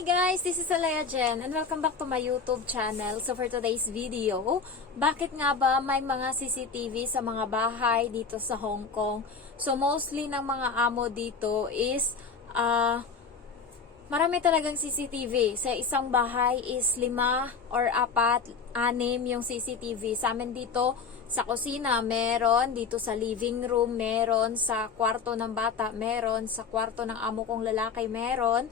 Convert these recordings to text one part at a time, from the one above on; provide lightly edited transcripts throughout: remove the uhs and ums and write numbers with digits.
Hi guys, this is Alea Jen and welcome back to my YouTube channel. So for today's video, bakit nga ba may mga CCTV sa mga bahay dito sa Hong Kong? So mostly ng mga amo dito is marami talagang CCTV. Sa isang bahay is 5 or 4, 6 yung CCTV. Sa amin dito sa kusina meron, dito sa living room meron, sa kwarto ng bata meron, sa kwarto ng amo kong lalaki meron,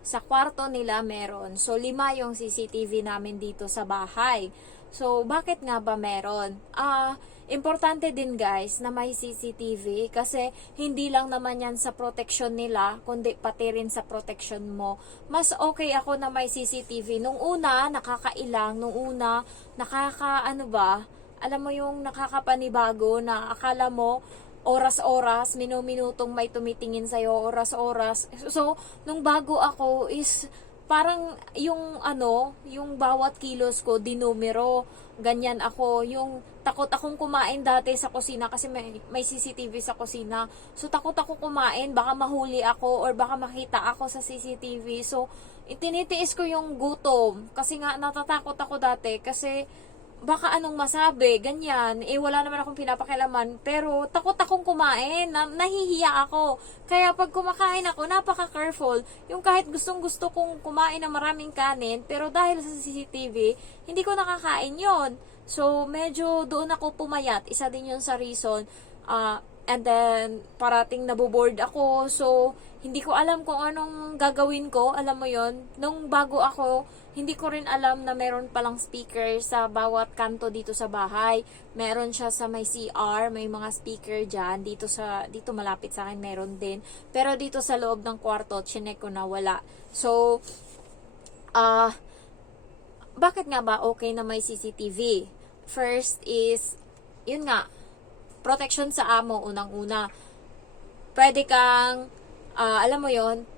sa kwarto nila meron. So 5 yung CCTV namin dito sa bahay. So bakit nga ba meron? Importante din guys na may CCTV kasi hindi lang naman yan sa protection nila kundi pati rin sa protection mo. Mas okay ako na may CCTV. Nung una nakakailang, nung una alam mo yung nakakapanibago na akala mo oras-oras, minu-minutong may tumitingin sa'yo, oras-oras. So, nung bago ako is parang yung yung bawat kilos ko dinumero. Ganyan ako. Yung takot akong kumain dati sa kusina kasi may CCTV sa kusina. So, takot ako kumain. Baka mahuli ako or baka makita ako sa CCTV. So, itinitiis ko yung gutom. Kasi nga natatakot ako dati kasi baka anong masabi, ganyan. Wala naman akong pinapakialaman. Pero, takot akong kumain. Nahihiya ako. Kaya, pag kumakain ako, napaka-careful. Yung kahit gustong-gusto kong kumain ng maraming kanin, pero dahil sa CCTV, hindi ko nakakain yon. So, medyo doon ako pumayat. Isa din yun sa reason. And then, parating naboboard ako. So, hindi ko alam kung anong gagawin ko. Alam mo yon. Nung bago ako, hindi ko rin alam na meron palang speaker sa bawat kanto dito sa bahay. Meron siya sa may CR, may mga speaker dyan. Dito malapit sa akin meron din. Pero dito sa loob ng kwarto, chinek ko na wala. So, bakit nga ba okay na may CCTV? First is, yun nga, protection sa amo, unang-una. Pwede kang, alam mo yon,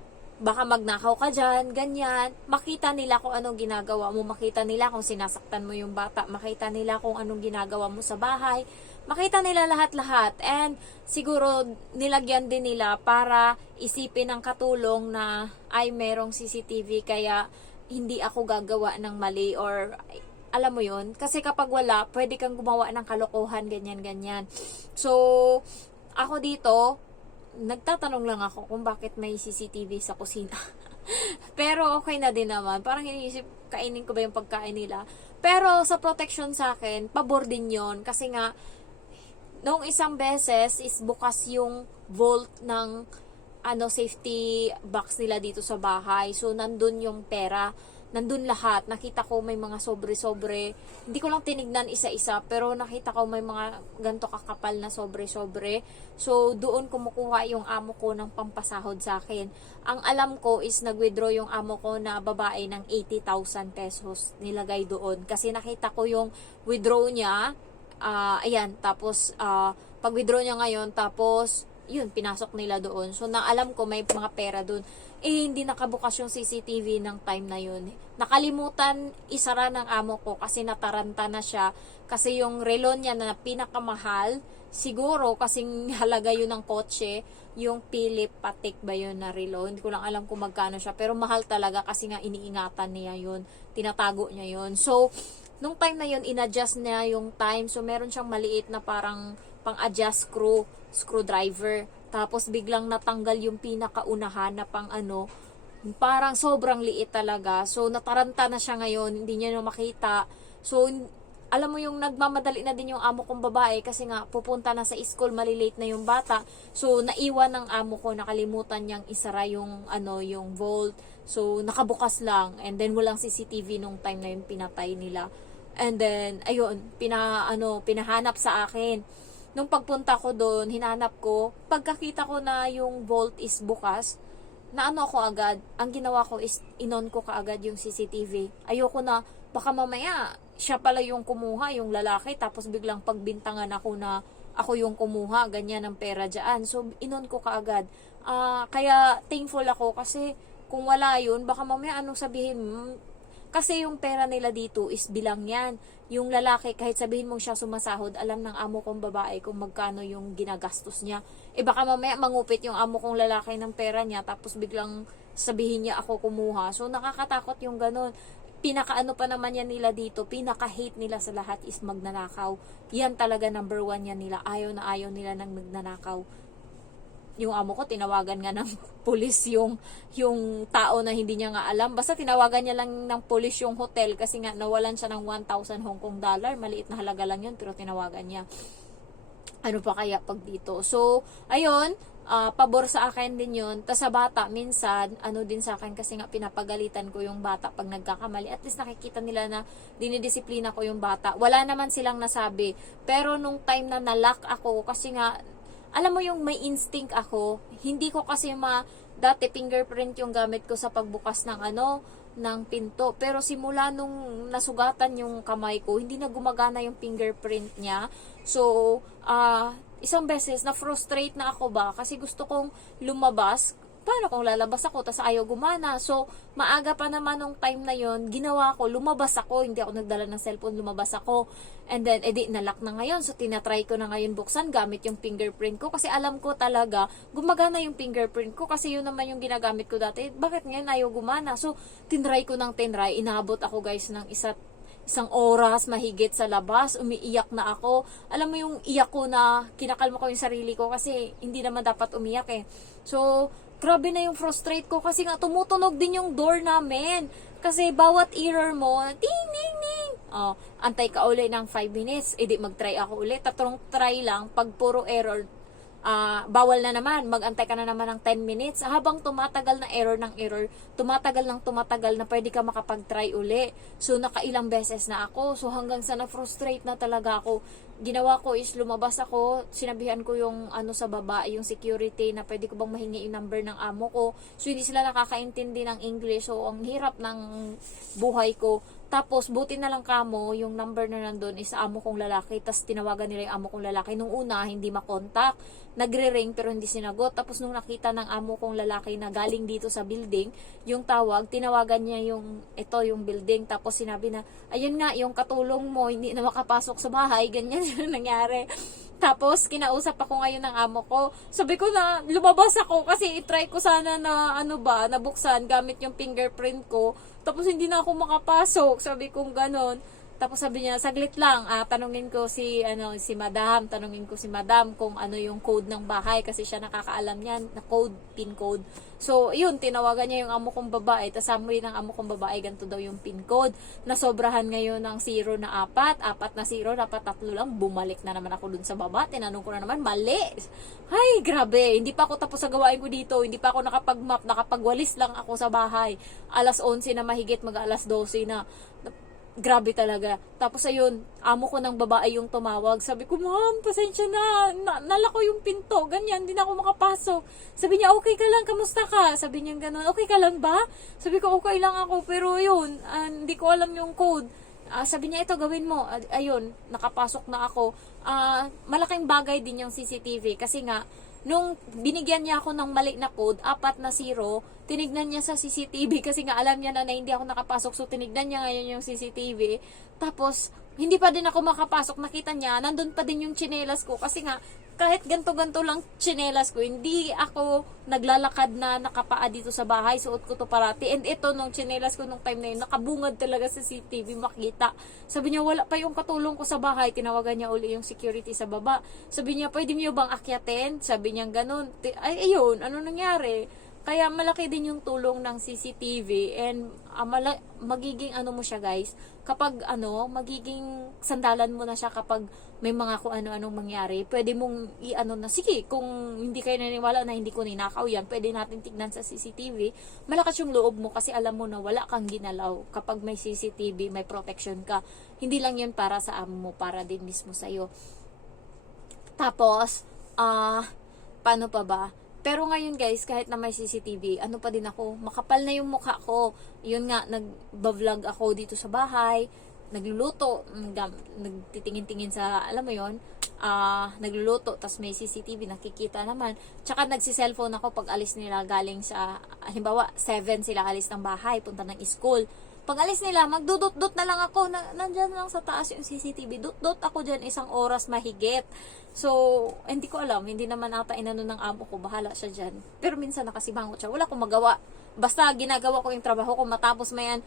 baka magnakaw ka dyan, ganyan. Makita nila kung anong ginagawa mo. Makita nila kung sinasaktan mo yung bata. Makita nila kung anong ginagawa mo sa bahay. Makita nila lahat-lahat. And siguro nilagyan din nila para isipin ng katulong na ay merong CCTV kaya hindi ako gagawa ng mali or alam mo yon. Kasi kapag wala, pwede kang gumawa ng kalokohan, ganyan-ganyan. So, ako dito, nagtatanong lang ako kung bakit may CCTV sa kusina. Pero okay na din naman. Parang iniisip, kainin ko ba yung pagkain nila. Pero sa protection sa akin, pabor din yon. Kasi nga, noong isang beses is bukas yung vault ng safety box nila dito sa bahay. So, nandun yung pera. Nandun lahat. Nakita ko may mga sobre-sobre. Hindi ko lang tinignan isa-isa, pero nakita ko may mga ganto kakapal na sobre-sobre. So, doon kumukuha yung amo ko ng pampasahod sa akin. Ang alam ko is nag-withdraw yung amo ko na babae ng 80,000 pesos nilagay doon. Kasi nakita ko yung withdraw niya. Ayan, tapos pag-withdraw niya ngayon, tapos yun, pinasok nila doon. So, naalam ko may mga pera doon. Hindi nakabukas yung CCTV ng time na yun. Nakalimutan isara ng amo ko kasi nataranta na siya. Kasi yung relo niya na pinakamahal, siguro kasing halaga yun ng kotse, yung Philip Patek ba yun na relo. Hindi ko lang alam kung magkano siya. Pero mahal talaga kasi nga iniingatan niya yun. Tinatago niya yun. So, nung time na yun, in-adjust niya yung time. So, meron siyang maliit na parang pang-adjust screwdriver. Tapos biglang natanggal yung pinakaunahan na parang sobrang liit talaga. So nataranta na siya ngayon, hindi niya na makita. So alam mo yung nagmamadali na din yung amo kong babae kasi nga pupunta na sa school, malilate na yung bata. So naiwan ng amo ko, nakalimutan niyang isara yung yung vault. So nakabukas lang and then walang CCTV nung time na yung pinatay nila. And then ayun, pinahanap sa akin. Nung pagpunta ko doon, hinanap ko, pagkakita ko na yung vault is bukas, ako agad, ang ginawa ko is inon ko kaagad yung CCTV. Ayoko na, baka mamaya, siya pala yung kumuha, yung lalaki, tapos biglang pagbintangan ako na ako yung kumuha, ganyan ang pera dyan. So, inon ko kaagad. Kaya, thankful ako kasi kung wala yun, baka mamaya anong sabihin, kasi yung pera nila dito is bilang yan. Yung lalaki, kahit sabihin mong siya sumasahod, alam ng amo kong babae kung magkano yung ginagastos niya. Baka mamaya mangupit yung amo kong lalaki ng pera niya, tapos biglang sabihin niya ako kumuha. So, nakakatakot yung ganun. Pinakaano pa naman yan nila dito, pinaka-hate nila sa lahat is magnanakaw. Yan talaga number 1 yan nila. Ayaw na ayaw nila ng magnanakaw. Yung amo ko, tinawagan nga ng pulis yung tao na hindi niya nga alam. Basta tinawagan niya lang ng pulis yung hotel kasi nga nawalan siya ng 1,000 Hong Kong dollar. Maliit na halaga lang yun, pero tinawagan niya. Ano pa kaya pag dito? So, ayun, pabor sa akin din yun. Tas sa bata, minsan, ano din sa akin kasi nga pinapagalitan ko yung bata pag nagkakamali. At least nakikita nila na dinidisiplina ko yung bata. Wala naman silang nasabi. Pero nung time na nalock ako, kasi nga, alam mo yung may instinct ako, hindi ko kasi dati fingerprint yung gamit ko sa pagbukas ng ng pinto. Pero simula nung nasugatan yung kamay ko, hindi na gumagana yung fingerprint niya. So, isang beses, na-frustrate na ako ba? Kasi gusto kong lumabas. Paano kung lalabas ako, tas ayaw gumana? So, maaga pa naman nung time na yon, ginawa ko, lumabas ako. Hindi ako nagdala ng cellphone, lumabas ako. And then, edi, nalock na ngayon. So, tinatry ko na ngayon buksan gamit yung fingerprint ko. Kasi alam ko talaga, gumagana yung fingerprint ko. Kasi yun naman yung ginagamit ko dati. Bakit ngayon ayaw gumana? So, tinry ko ng tinry. Inabot ako guys ng isang oras mahigit sa labas, umiiyak na ako. Alam mo yung iyak ko na kinakalma ko yung sarili ko kasi hindi naman dapat umiyak eh. So, grabe na yung frustrate ko kasi nga tumutunog din yung door namin. Kasi bawat error mo, ting, ting, ting. Oh, antay ka uli ng 5 minutes, edi mag-try ako ulit. Tatlong try lang, pag puro error, bawal na naman, mag-antay ka na naman ng 10 minutes. Habang tumatagal na error ng error, tumatagal na pwede ka makapag-try uli. So, nakailang beses na ako. So, hanggang sa na-frustrate na talaga ako. Ginawa ko is lumabas ako, sinabihan ko yung sa baba, yung security na pwede ko bang mahingi yung number ng amo ko. So, hindi sila nakakaintindi ng English. So, ang hirap ng buhay ko. Tapos, buti na lang kamo, yung number na nandun is amo kong lalaki. Tapos, tinawagan nila yung amo kong lalaki. Nung una, hindi makontak. Nagre-ring pero hindi sinagot. Tapos, nung nakita ng amo kong lalaki na galing dito sa building, yung tawag, tinawagan niya yung building. Tapos, sinabi na, ayun nga, yung katulong mo, hindi na makapasok sa bahay. Ganyan yung nangyari. Tapos, kinausap ako ngayon ng amo ko. Sabi ko na, lumabas ako kasi itry ko sana na, nabuksan gamit yung fingerprint ko. Tapos, hindi na ako makapasok. Sabi kong ganon. Tapos, sabi niya, saglit lang, tanungin ko si madam kung ano yung code ng bahay kasi siya nakakaalam niyan, na code, pin code. So, yun, tinawagan niya yung amo kong babae. Tapos, sabi ng amo kong babae, ganito daw yung pin code. Nasobrahan ngayon ng 0 na 4 na 0, dapat 3 lang. Bumalik na naman ako dun sa baba. Tinanong ko na naman, mali. Ay, grabe. Hindi pa ako tapos sa gawain ko dito. Hindi pa ako nakapag-map. Nakapagwalis lang ako sa bahay. Alas 11 na mahigit, mag-alas 12 na. Grabe talaga. Tapos ayun, amo ko ng babae yung tumawag. Sabi ko, ma'am, pasensya na. Nalako yung pinto. Ganyan, hindi na ako makapasok. Sabi niya, okay ka lang, kamusta ka? Sabi niya gano'n, okay ka lang ba? Sabi ko, okay lang ako. Pero yun, hindi ko alam yung code. Sabi niya, ito gawin mo. Ayun, nakapasok na ako. Malaking bagay din yung CCTV. Kasi nga, nung binigyan niya ako ng mali na code, 4 na 0, tinignan niya sa CCTV kasi nga alam niya na hindi ako nakapasok. So, tinignan niya ngayon yung CCTV. Tapos, hindi pa din ako makapasok. Nakita niya, nandun pa din yung tsinelas ko. Kasi nga, kahit ganto-ganto lang tsinelas ko, hindi ako naglalakad na nakapaa dito sa bahay. Suot ko to parati. And ito, nung tsinelas ko nung time na yun, nakabungad talaga sa CCTV, makita. Sabi niya, wala pa yung katulong ko sa bahay. Tinawagan niya uli yung security sa baba. Sabi niya, pwede niyo bang akyatin? Sabi niya, ganun. Ay, ayun, ano nangyari? Kaya malaki din yung tulong ng CCTV and magiging mo siya guys, kapag magiging sandalan mo na siya kapag may mga kung ano-anong mangyari, pwede mong na, sige, kung hindi kayo naniniwala na hindi ko ninakaw yan, pwede natin tignan sa CCTV, malakas yung loob mo kasi alam mo na wala kang ginalaw. Kapag may CCTV, may protection ka. Hindi lang yun para sa amo mo, para din mismo sa'yo. Tapos, paano pa ba? Pero ngayon guys, kahit na may CCTV, ano pa din ako, makapal na yung mukha ko. Yun nga, nag-vlog ako dito sa bahay, nagluluto, nagtitingin-tingin sa, alam mo yon, nagluluto, tas may CCTV, nakikita naman. Tsaka nagsi-cellphone ako pag alis nila galing sa, halimbawa, 7 sila alis ng bahay, punta ng school. Pag alis nila, magdudot-dot na lang ako. Nandyan lang sa taas yung CCTV. Dot-dot ako dyan 1 oras mahigit. So, hindi ko alam. Hindi naman ata inano ng amo ko. Bahala siya dyan. Pero minsan nakasibangot siya. Wala akong magawa. Basta ginagawa ko yung trabaho ko. Matapos mayan.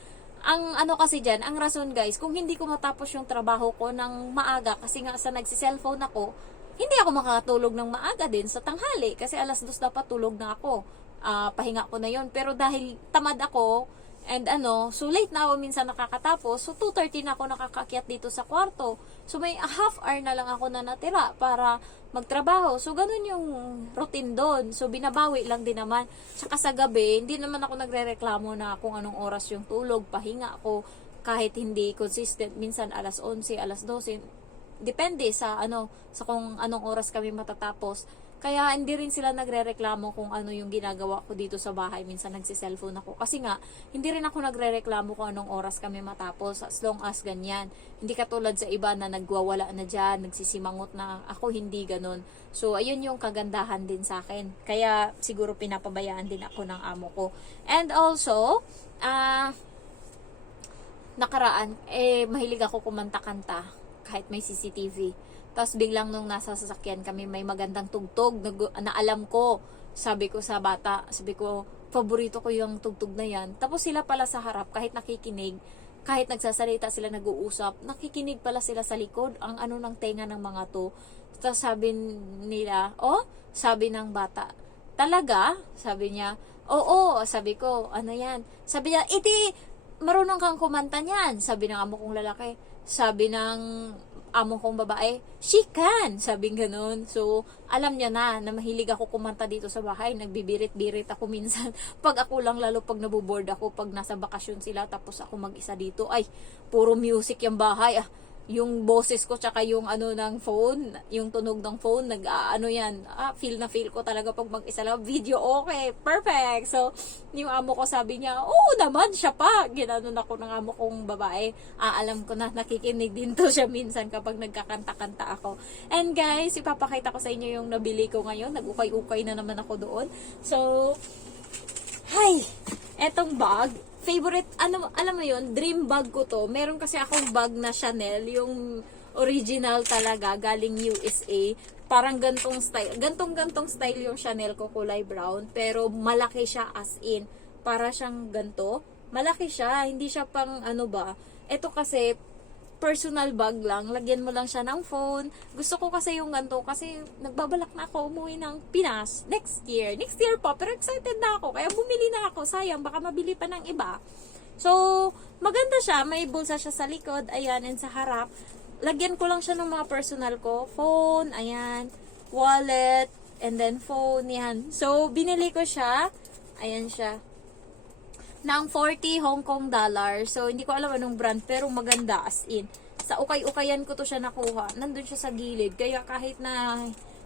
Ang ano kasi dyan, ang rason guys, kung hindi ko matapos yung trabaho ko ng maaga, kasi nga sa nagsi-cellphone ako, hindi ako makakatulog ng maaga din sa tanghali. Kasi 2:00 dapat tulog na ako. Pahinga ko na yon. Pero dahil tamad ako, and so late na ako minsan nakakatapos. So 2:30 na ako nakakakyat dito sa kwarto. So may a half hour na lang ako na natira para magtrabaho. So ganun yung routine doon. So binabawi lang din naman. Tsaka sa gabi, hindi naman ako nagrereklamo na kung anong oras yung tulog, pahinga ako kahit hindi consistent. Minsan 11:00, 12:00. Depende sa sa kung anong oras kami matatapos. Kaya hindi rin sila nagrereklamo kung ano yung ginagawa ko dito sa bahay. Minsan nagsi-cellphone ako. Kasi nga, hindi rin ako nagrereklamo kung anong oras kami matapos as long as ganyan. Hindi katulad sa iba na nagwawala na dyan, nagsisimangot na. Ako hindi ganun. So, ayun yung kagandahan din sa akin. Kaya siguro pinapabayaan din ako ng amo ko. And also, nakaraan, mahilig ako kumanta-kanta kahit may CCTV. Tapos biglang nung nasa sasakyan kami, may magandang tugtog na alam ko. Sabi ko sa bata, paborito ko yung tugtog na yan. Tapos sila pala sa harap, kahit nakikinig, kahit nagsasalita sila, nag-uusap, nakikinig pala sila sa likod, ang ng tenga ng mga to. Tapos sabi nila, sabi ng bata, talaga? Sabi niya, oo, sabi ko, ano yan? Sabi niya, marunong kang kumanta niyan. Sabi ng amo kong lalaki. Sabi ng amo kong babae, she can, sabing ganun. So, alam niya na mahilig ako kumanta dito sa bahay. Nagbibirit-birit ako minsan. Pag ako lang, lalo pag nabuboard ako, pag nasa bakasyon sila, tapos ako mag-isa dito, ay, puro music yung bahay. Yung boses ko, tsaka yung ng phone, yung tunog ng phone, feel na feel ko talaga pag mag-isa lang, video okay, perfect. So, yung amo ko sabi niya, oo naman, siya pa. Ginanon ako ng amo kong babae. Alam ko na, nakikinig din to siya minsan kapag nagkakanta-kanta ako. And guys, ipapakita ko sa inyo yung nabili ko ngayon. Nag-ukay-ukay na naman ako doon. So, etong bag, favorite, alam mo yun, dream bag ko to. Meron kasi akong bag na Chanel, yung original talaga, galing USA. Parang gantong style, gantong style yung Chanel ko, kulay brown. Pero malaki siya as in, para siyang ganto. Malaki siya, hindi siya pang Ito kasi, personal bag lang, lagyan mo lang siya ng phone. Gusto ko kasi yung ganito kasi nagbabalak na ako umuwi ng Pinas next year pa, pero excited na ako, kaya bumili na ako, sayang baka mabili pa ng iba. So maganda siya, may bulsa siya sa likod, ayan, and sa harap lagyan ko lang siya ng mga personal ko, phone, ayan, wallet, and then phone, yan. So binili ko siya, ayan siya, ng 40 Hong Kong dollars. So, hindi ko alam anong brand, pero maganda as in. Sa ukay-ukayan ko to siya nakuha. Nandun siya sa gilid. Kaya kahit na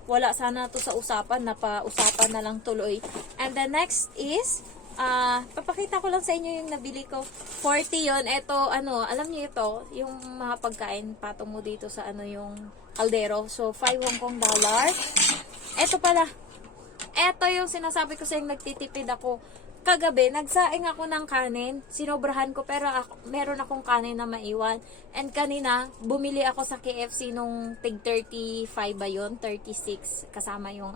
wala sana to sa usapan, napausapan na lang tuloy. And the next is, papakita ko lang sa inyo yung nabili ko. 40 yon. Ito, alam niyo ito, yung mga pagkain, patong mo dito sa yung kaldero. So, 5 Hong Kong dollars. Ito pala. Ito yung sinasabi ko sa yung nagtitipid ako. Kagabi, nagsaing ako ng kanin. Sinobrahan ko, pero meron akong kanin na maiwan. And kanina, bumili ako sa KFC nung tig 35 ba yun? 36. Kasama yung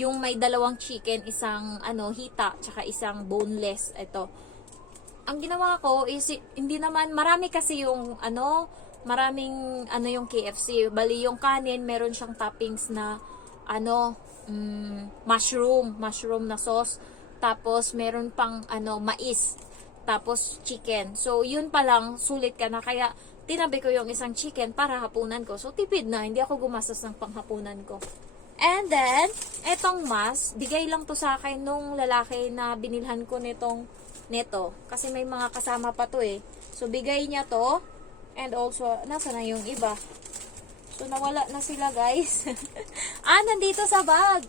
yung may dalawang chicken, isang hita, tsaka isang boneless. Ito. Ang ginawa ko is, hindi naman, marami kasi yung maraming yung KFC. Bali, yung kanin, meron siyang toppings na mushroom na sauce. Tapos, meron pang, mais. Tapos, chicken. So, yun pa lang, sulit ka na. Kaya, tinabi ko yung isang chicken para hapunan ko. So, tipid na. Hindi ako gumastos ng panghapunan ko. And then, etong mask, bigay lang to sa akin nung lalaki na binilhan ko nito. Kasi may mga kasama pa to eh. So, bigay niya to. And also, nasa na yung iba? So, nawala na sila, guys. Nandito sa bag.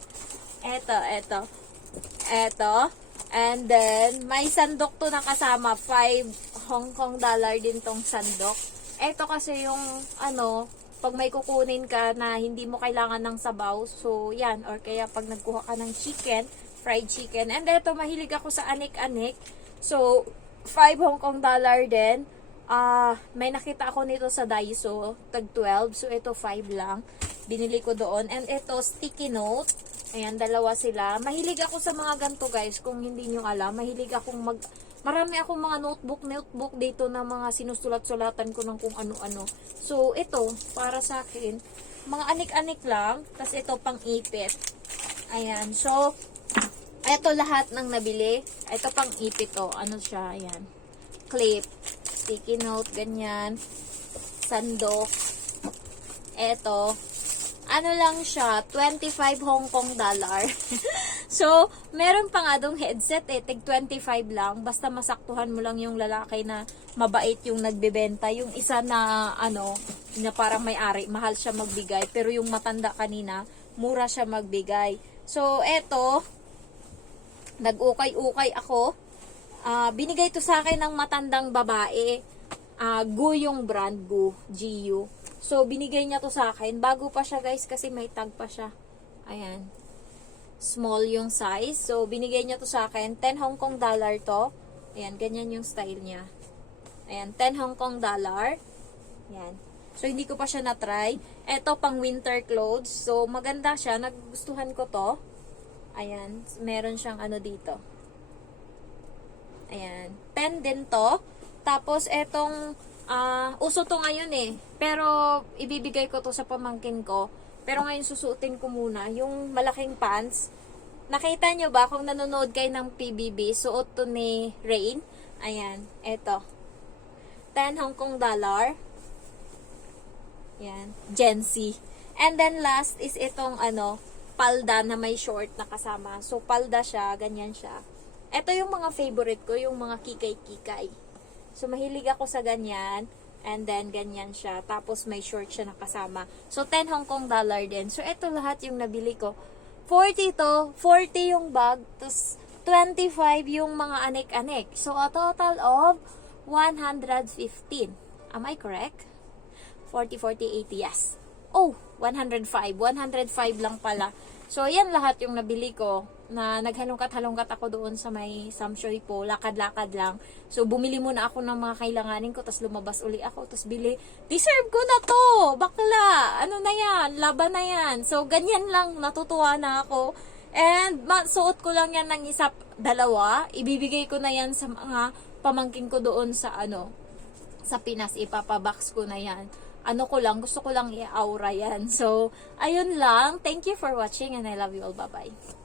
Eto. And then, may sandok to na kasama. 5 Hong Kong dollar din tong sandok. Ito kasi yung, pag may kukunin ka na hindi mo kailangan ng sabaw. So, yan. Or kaya pag nagkuha ka ng chicken, fried chicken. And ito, mahilig ako sa anik-anik. So, 5 Hong Kong dollar din. May nakita ako nito sa Daiso, tag 12. So, ito 5 lang. Binili ko doon. And ito, sticky note. Ayan, dalawa sila. Mahilig ako sa mga ganito, guys. Kung hindi nyo alam, mahilig akong marami akong mga notebook dito na mga sinusulat-sulatan ko ng kung ano-ano. So, ito, para sa akin, mga anik-anik lang. Tapos ito, pang ipit. Ayan. So, ito lahat ng nabili. Ito pang ipit, oh. Ano siya? Ayan. Clip. Sticky note, ganyan. Sandok. Eto. Ano lang siya, 25 Hong Kong dollar. So, meron pa nga dong headset tig 25 lang. Basta masaktuhan mo lang yung lalaki na mabait yung nagbebenta. Yung isa na, na parang may-ari, mahal siya magbigay. Pero yung matanda kanina, mura siya magbigay. So, eto, nag-ukay-ukay ako. Binigay to sa akin ng matandang babae. Gu yung brand, Gu. So, binigay niya to sa akin. Bago pa siya, guys, kasi may tag pa siya. Ayan. Small yung size. So, binigay niya to sa akin. 10 Hong Kong dollar to. Ayan, ganyan yung style niya. Ayan, 10 Hong Kong dollar. Ayan. So, hindi ko pa siya na-try. Ito, pang winter clothes. So, maganda siya. Nagustuhan ko to. Ayan. Meron siyang dito. Ayan. 10 din to. Tapos, etong uso to ngayon pero ibibigay ko to sa pamangkin ko. Pero ngayon susuotin ko muna yung malaking pants. Nakita nyo ba kung nanonood kayo ng PBB, suot to ni Rain? Ayan, eto. 10 Hong Kong dollar. Ayan, Gen Z. And then last is itong palda na may short na kasama. So palda siya, ganyan siya. Ito yung mga favorite ko, yung mga kikay-kikay. So, mahilig ako sa ganyan. And then, ganyan siya. Tapos, may short siya na kasama. So, 10 Hong Kong dollar din. So, ito lahat yung nabili ko. 40 to. 40 yung bag. Tapos, 25 yung mga anik-anik. So, a total of 115. Am I correct? 40, 40, 80. Yes. Oh, 105. 105 lang pala. So, yan lahat yung nabili ko. Na naghalungkat-halungkat ako doon sa may Samshoy po, lakad-lakad lang. So, bumili muna ako ng mga kailanganin ko, tapos lumabas uli ako, tapos bili. Deserve ko na to! Bakla! Ano na yan? Laban na yan. So, ganyan lang, natutuwa na ako. And, suot ko lang yan ng dalawa. Ibibigay ko na yan sa mga pamangkin ko doon sa sa Pinas. Ipapabox ko na yan. Gusto ko lang i-aura yan. So, ayun lang. Thank you for watching and I love you all. Bye-bye.